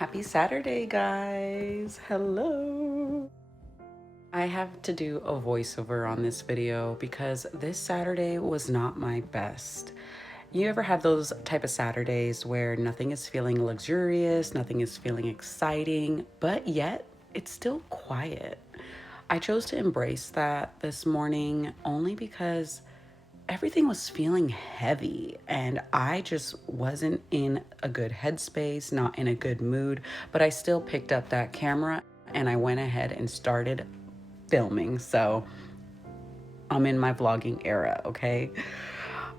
Happy Saturday, guys. Hello. I have to do a voiceover on this video because this Saturday was not my best. You ever have those type of Saturdays where nothing is feeling luxurious, nothing is feeling exciting, but yet it's still quiet? I chose to embrace that this morning only because everything was feeling heavy and I just wasn't in a good headspace, not in a good mood, but I still picked up that camera and I went ahead and started filming. So I'm in my vlogging era, okay?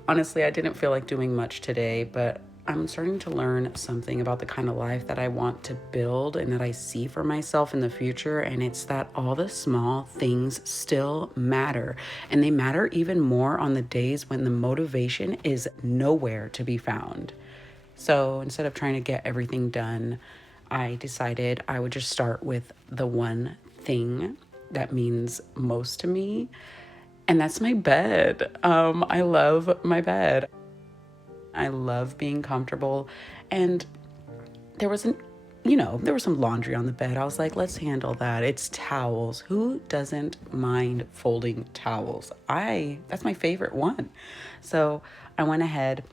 Honestly, I didn't feel like doing much today, but I'm starting to learn something about the kind of life that I want to build and that I see for myself in the future. And it's that all the small things still matter. And they matter even more on the days when the motivation is nowhere to be found. So instead of trying to get everything done, I decided I would just start with the one thing that means most to me, and that's my bed. I love my bed. I love being comfortable. And there wasn't, there was some laundry on the bed. I was like, let's handle that. It's towels. Who doesn't mind folding towels? That's my favorite one. So I went ahead,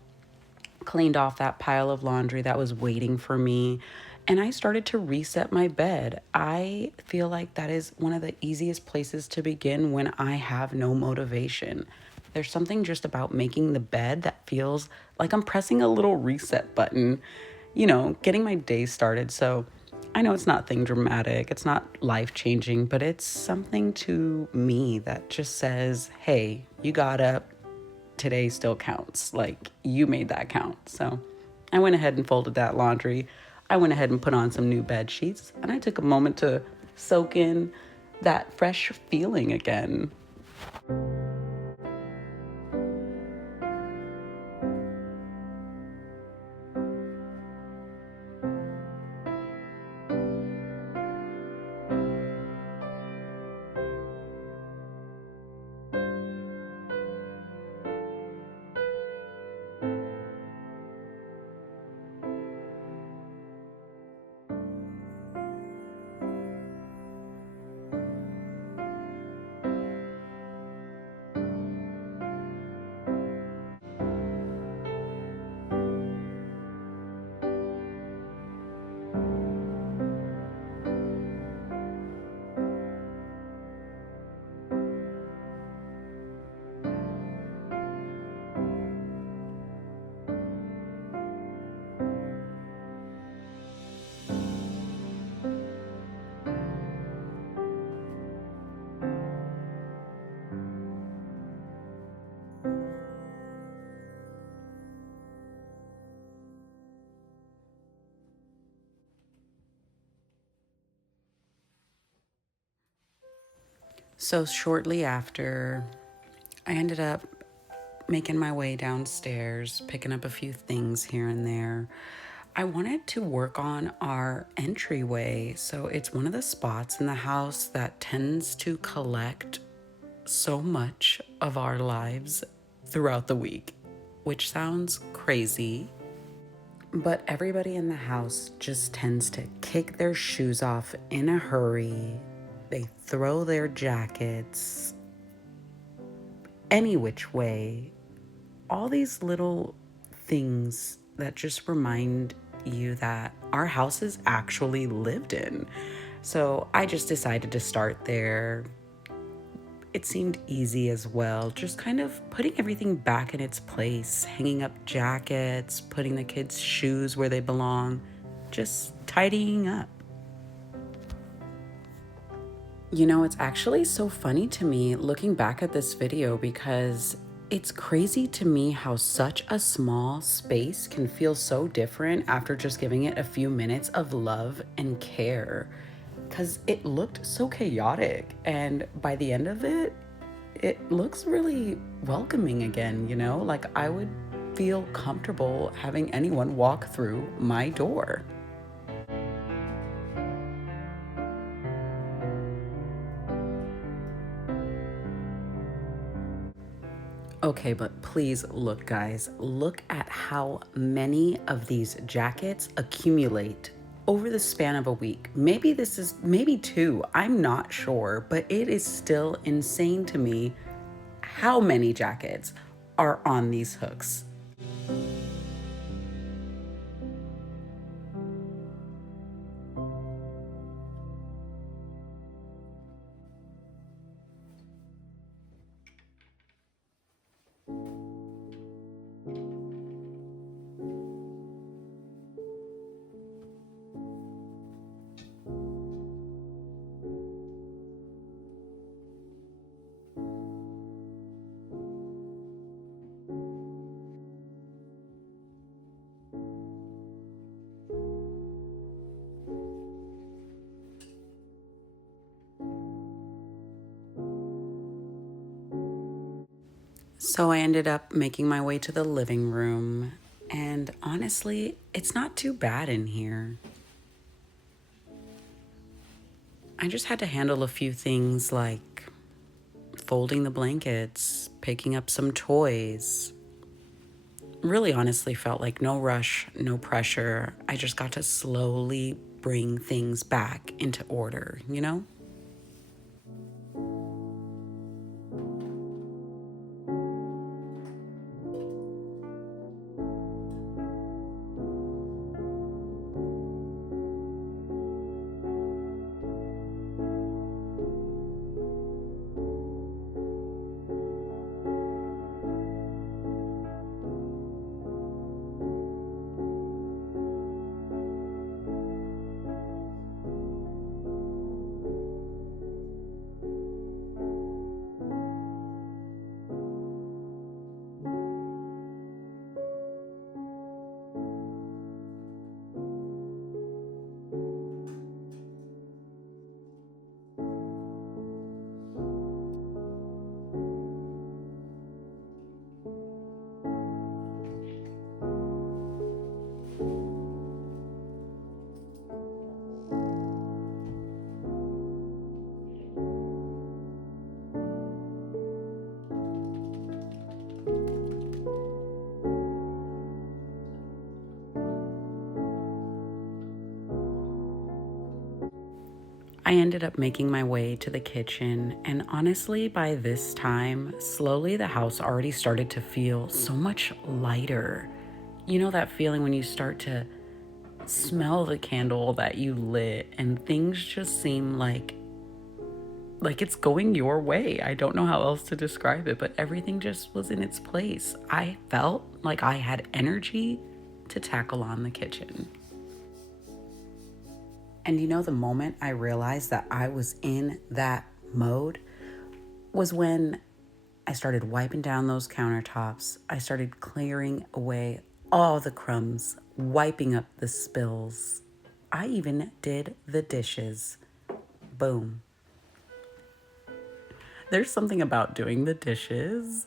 cleaned off that pile of laundry that was waiting for me, and I started to reset my bed. I feel like that is one of the easiest places to begin when I have no motivation. There's something just about making the bed that feels like I'm pressing a little reset button, getting my day started. So I know it's nothing dramatic, it's not life changing, but it's something to me that just says, hey, you got up, today still counts. Like, you made that count. So I went ahead and folded that laundry. I went ahead and put on some new bed sheets, and I took a moment to soak in that fresh feeling again. So shortly after, I ended up making my way downstairs, picking up a few things here and there. I wanted to work on our entryway. So it's one of the spots in the house that tends to collect so much of our lives throughout the week, which sounds crazy, but everybody in the house just tends to kick their shoes off in a hurry. They throw their jackets any which way. All these little things that just remind you that our house is actually lived in. So I just decided to start there. It seemed easy as well, just kind of putting everything back in its place, hanging up jackets, putting the kids' shoes where they belong, just tidying up. It's actually so funny to me looking back at this video because it's crazy to me how such a small space can feel so different after just giving it a few minutes of love and care. Because it looked so chaotic, and by the end of it, it looks really welcoming again, Like I would feel comfortable having anyone walk through my door. Okay, but please look, guys. Look at how many of these jackets accumulate over the span of a week. Maybe two, I'm not sure, but it is still insane to me how many jackets are on these hooks. So I ended up making my way to the living room, and honestly, it's not too bad in here. I just had to handle a few things like folding the blankets, picking up some toys. Really honestly felt like no rush, no pressure. I just got to slowly bring things back into order, you know? I ended up making my way to the kitchen, and honestly, by this time, slowly the house already started to feel so much lighter. You know that feeling when you start to smell the candle that you lit and things just seem like it's going your way. I don't know how else to describe it, but everything just was in its place. I felt like I had energy to tackle on the kitchen. And you know, the moment I realized that I was in that mode was when I started wiping down those countertops. I started clearing away all the crumbs, wiping up the spills. I even did the dishes. Boom. There's something about doing the dishes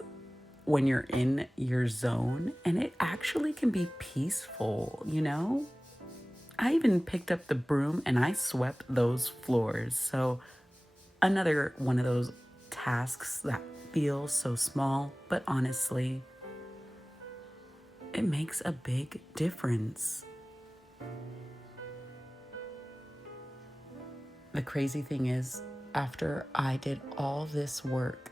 when you're in your zone, and it actually can be peaceful, you know? I even picked up the broom and I swept those floors. So, another one of those tasks that feels so small, but honestly, it makes a big difference. The crazy thing is, after I did all this work,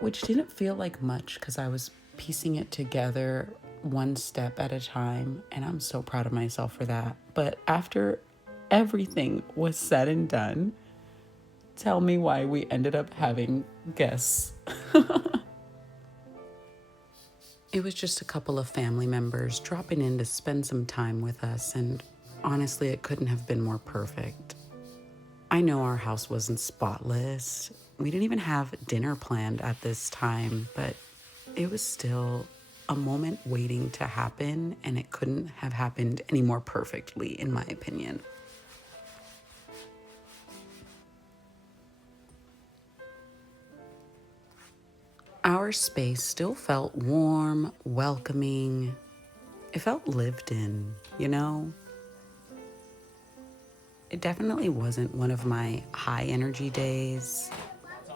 which didn't feel like much because I was piecing it together one step at a time, and I'm so proud of myself for that. But after everything was said and done, tell me why we ended up having guests. It was just a couple of family members dropping in to spend some time with us, and honestly, it couldn't have been more perfect. I know our house wasn't spotless. We didn't even have dinner planned at this time, but it was still a moment waiting to happen, and it couldn't have happened any more perfectly, in my opinion. Our space still felt warm, welcoming. It felt lived in, you know? It definitely wasn't one of my high energy days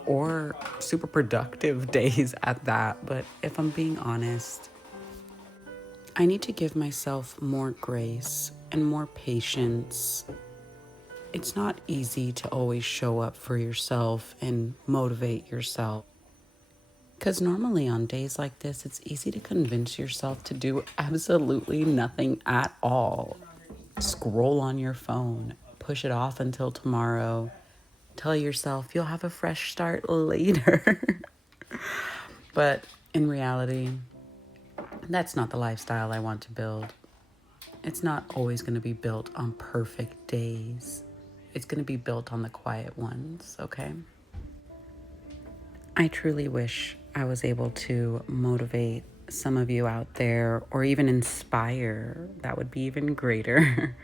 or super productive days at that, but if I'm being honest, I need to give myself more grace and more patience. It's not easy to always show up for yourself and motivate yourself. Because normally on days like this, it's easy to convince yourself to do absolutely nothing at all. Scroll on your phone, push it off until tomorrow, tell yourself you'll have a fresh start later. But in reality, that's not the lifestyle I want to build. It's not always going to be built on perfect days. It's going to be built on the quiet ones, okay? I truly wish I was able to motivate some of you out there, or even inspire. That would be even greater.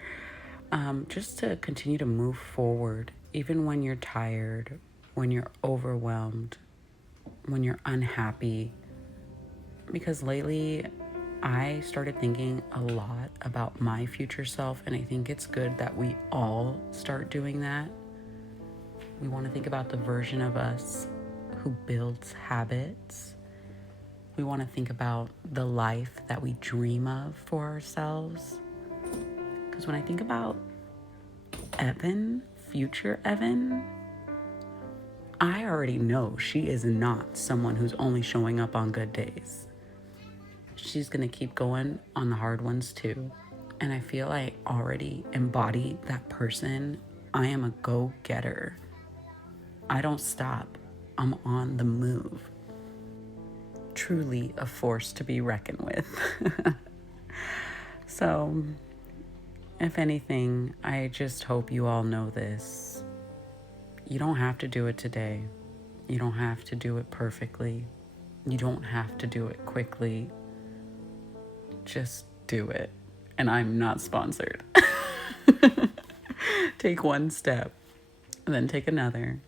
Just to continue to move forward, even when you're tired, when you're overwhelmed, when you're unhappy. Because lately, I started thinking a lot about my future self, and I think it's good that we all start doing that. We want to think about the version of us who builds habits. We want to think about the life that we dream of for ourselves. Because when I think about Evan, future Evan, I already know she is not someone who's only showing up on good days. She's going to keep going on the hard ones too. And I feel I already embody that person. I am a go-getter. I don't stop. I'm on the move. Truly a force to be reckoned with. So, if anything, I just hope you all know this. You don't have to do it today. You don't have to do it perfectly. You don't have to do it quickly. Just do it. And I'm not sponsored. Take one step, then take another,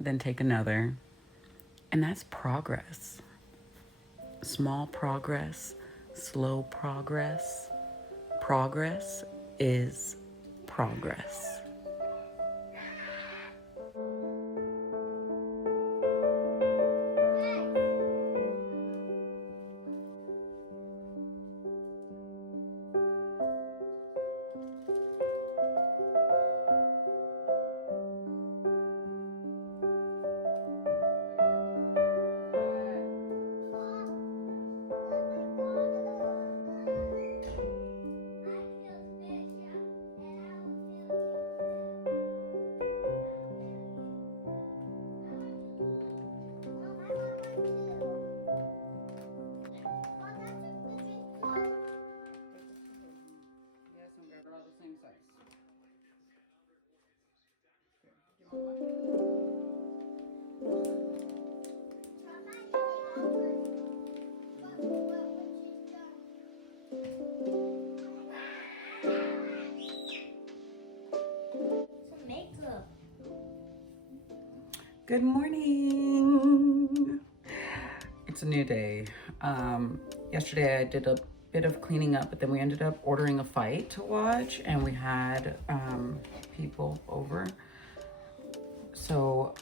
then take another. And that's progress. Small progress, slow progress. Progress is progress. Good morning. It's a new day. Yesterday I did a bit of cleaning up, but then we ended up ordering a fight to watch, and we had people over. So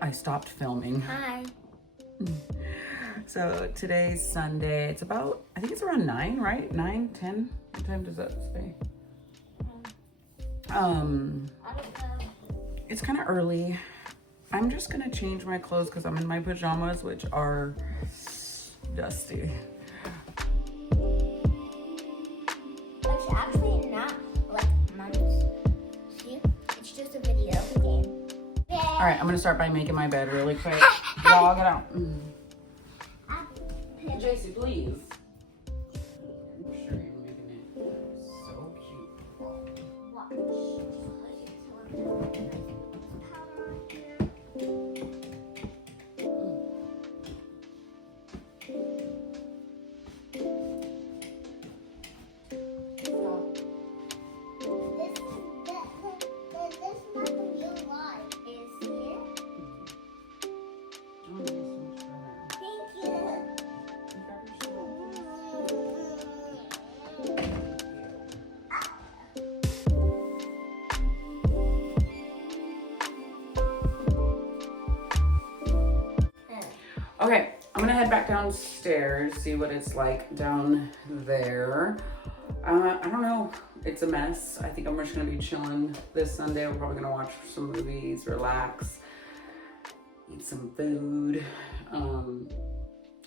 I stopped filming. Hi. So today's Sunday. It's about, I think it's around 9, right? 9, 10? What time does that say? I don't know. It's kind of early. I'm just gonna change my clothes because I'm in my pajamas, which are dusty. It's actually not like Mommy's. See? It's just a video game. All right, I'm gonna start by making my bed really quick. Y'all get out. JC, please. I'm sure you're making it so cute. Watch. Okay, I'm gonna head back downstairs, see what it's like down there. I don't know it's a mess. I think I'm just gonna be chilling this Sunday. We're probably gonna watch some movies, relax, eat some food.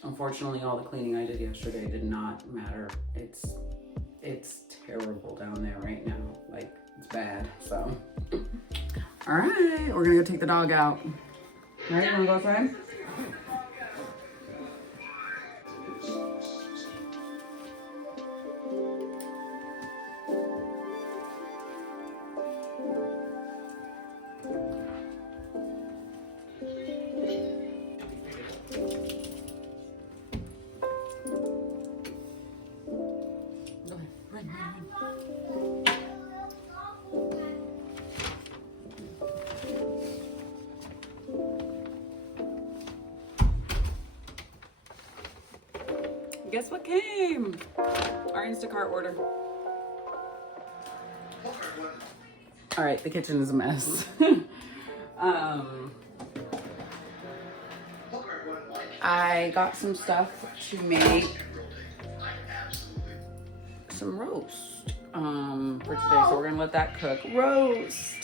Unfortunately, all the cleaning I did yesterday did not matter. It's terrible down there right now. Like, it's bad. So, all right, we're gonna go take the dog out. All right, you wanna go outside? Guess what came? Our Instacart order. All right, the kitchen is a mess. I got some stuff to make some roast for today, so we're gonna let that cook. Roast.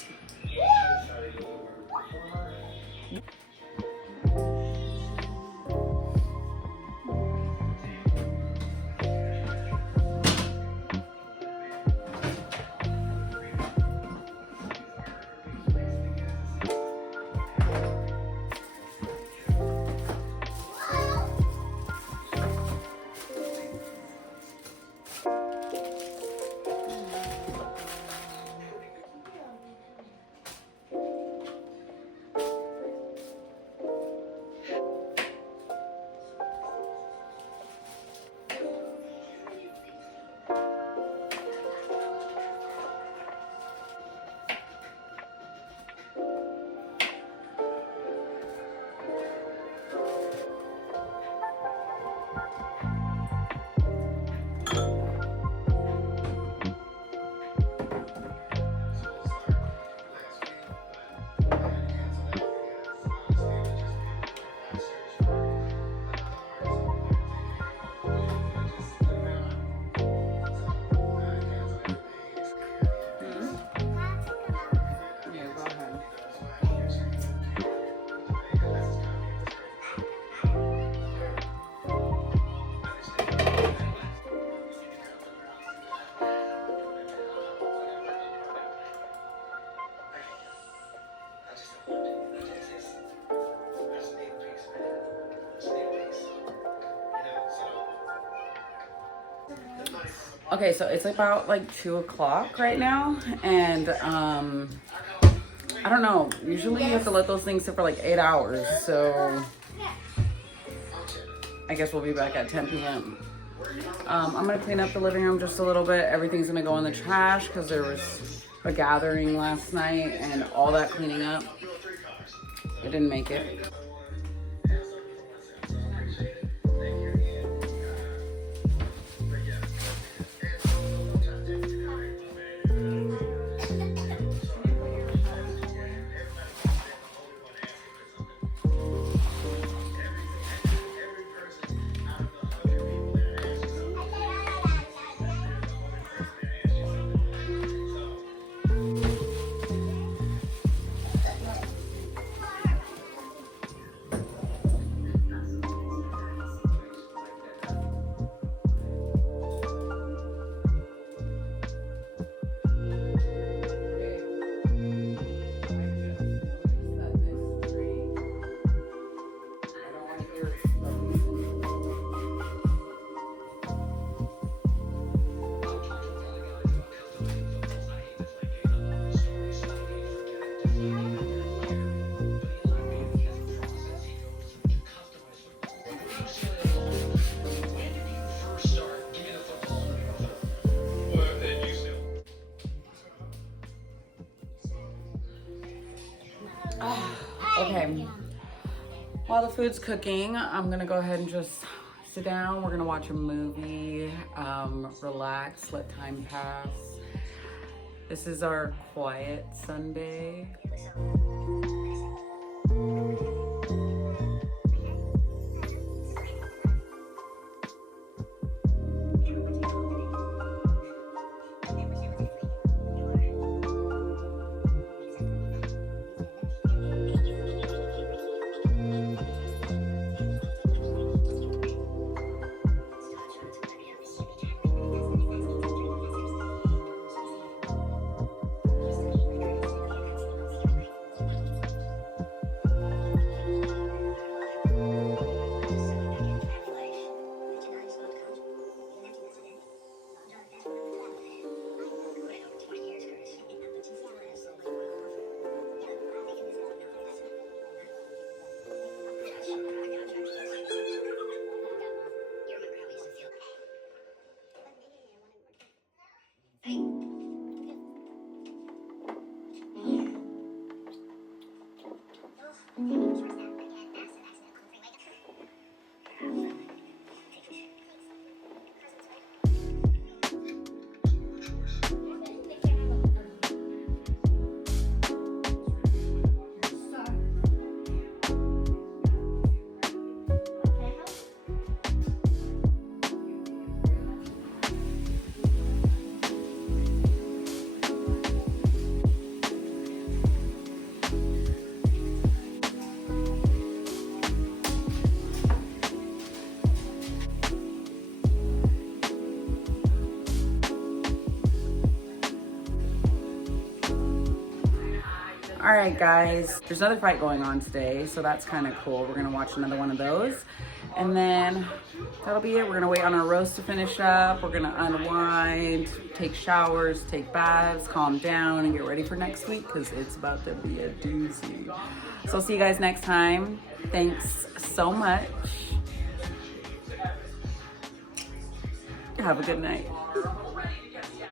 Okay, so it's about like 2 o'clock right now, and I don't know. Usually you have to let those things sit for like 8 hours, so I guess we'll be back at 10 p.m. I'm gonna clean up the living room just a little bit. Everything's gonna go in the trash because there was a gathering last night, and all that cleaning up, it didn't make it. Okay, while the food's cooking, I'm gonna go ahead and just sit down. We're gonna watch a movie, relax, let time pass. This is our quiet Sunday. All right, guys, there's another fight going on today, so that's kind of cool. We're gonna watch another one of those, and then that'll be it. We're gonna wait on our roast to finish up. We're gonna unwind, take showers, take baths, calm down, and get ready for next week because it's about to be a doozy. So I'll see you guys next time. Thanks so much. Have a good night.